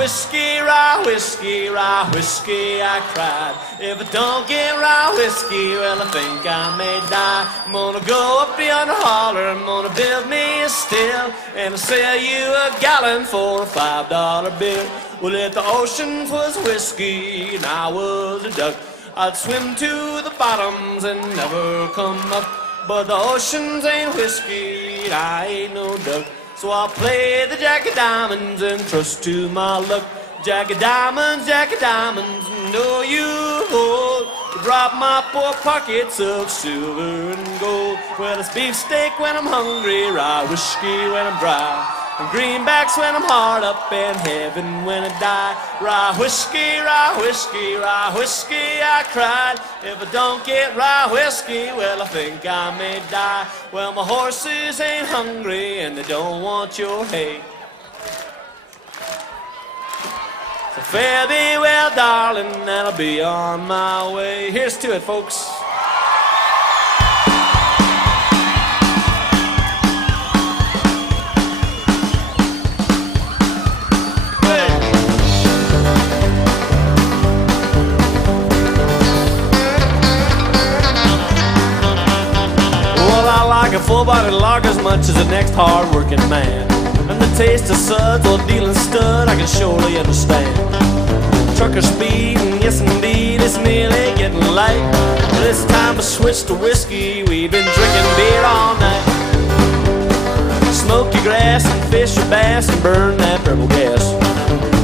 rye whiskey, I cried. If I don't get rye whiskey, well, I think I may die. I'm gonna go up yonder holler, I'm gonna build me a still, and I'll sell you a gallon for a $5 bill. Well, if the ocean was whiskey and I was a duck, I'd swim to the bottoms and never come up. But the oceans ain't whiskey and I ain't no duck, so I'll play the Jack of Diamonds and trust to my luck. Jack of Diamonds, know you hold to drop my poor pockets of silver and gold. Well, it's beefsteak when I'm hungry, rye whiskey when I'm dry, and greenbacks when I'm hard up, and heaven when I die. Rye whiskey, I cried. If I don't get rye whiskey, well, I think I may die. Well, my horses ain't hungry and they don't want your hay. So fare thee well, darling, and I'll be on my way. Here's to it, folks. A full-bodied lager as much as the next hard-working man, and the taste of suds or dealing stud I can surely understand. Trucker speed, and yes indeed, it's nearly getting light. But it's time to switch to whiskey, we've been drinking beer all night. Smoke your grass and fish your bass and burn that purple gas.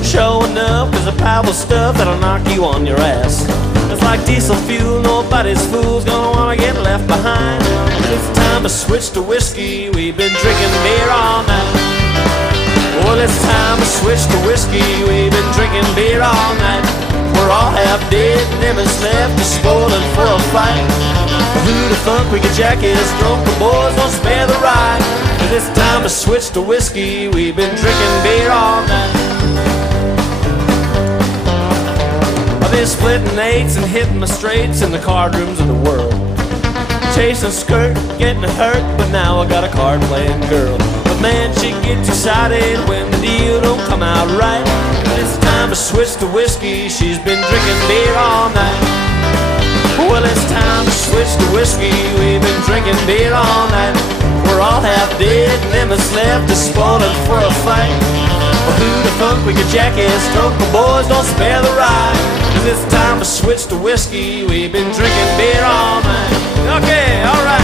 Show enough is a powerful stuff that'll knock you on your ass. It's like diesel fuel, nobody's fool's gonna wanna get left behind. It's time to switch to whiskey, we've been drinking beer all night. Well, it's time to switch to whiskey, we've been drinking beer all night. We're all half dead, never's left, just spoiling for a fight. Who the fuck we could jack is drunk, the boys won't spare the ride. Well, it's time to switch to whiskey, we've been drinking beer all night. I've been splitting eights and hitting my straights in the card rooms of the world. Chasing skirt, getting hurt, but now I got a card playing girl. But man, she gets excited when the deal don't come out right. But it's time to switch to whiskey, she's been drinking beer all night. Well, it's time to switch to whiskey, we've been drinking beer all night. We're all half dead, and them that's left is spoiling for a fight. Well, who the fuck we could jack is drunk, the boys don't spare the ride. Cause it's time to switch to whiskey, we've been drinking beer all night. Okay, alright.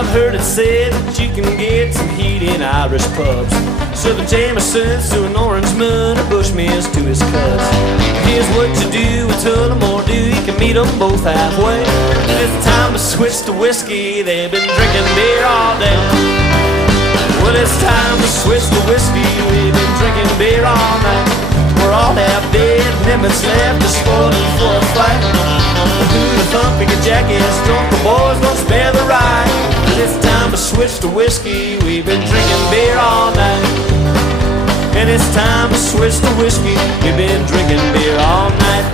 I've heard it said that you can get some heat in Irish pubs, serving Jamesons to an orange moon or Bushmills to his cuz. Here's what you do with Tullamore Dew, you can meet them both halfway. It's time to switch to whiskey, they've been drinking beer all day. Well, it's time to switch to whiskey, we've been drinking beer all night. We're all half dead, and them that's left is spoiling for a fight. Who the fuck we could jack is drunk, the boys don't spare the ride. It's time to switch to whiskey, we've been drinking beer all night. And it's time to switch to whiskey, we've been drinking beer all night.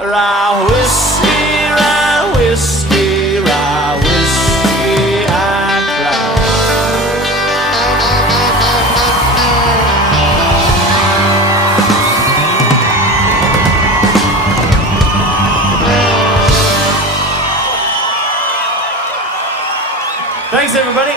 Rye whiskey, rye whiskey, rye whiskey, I cry. Thanks, everybody.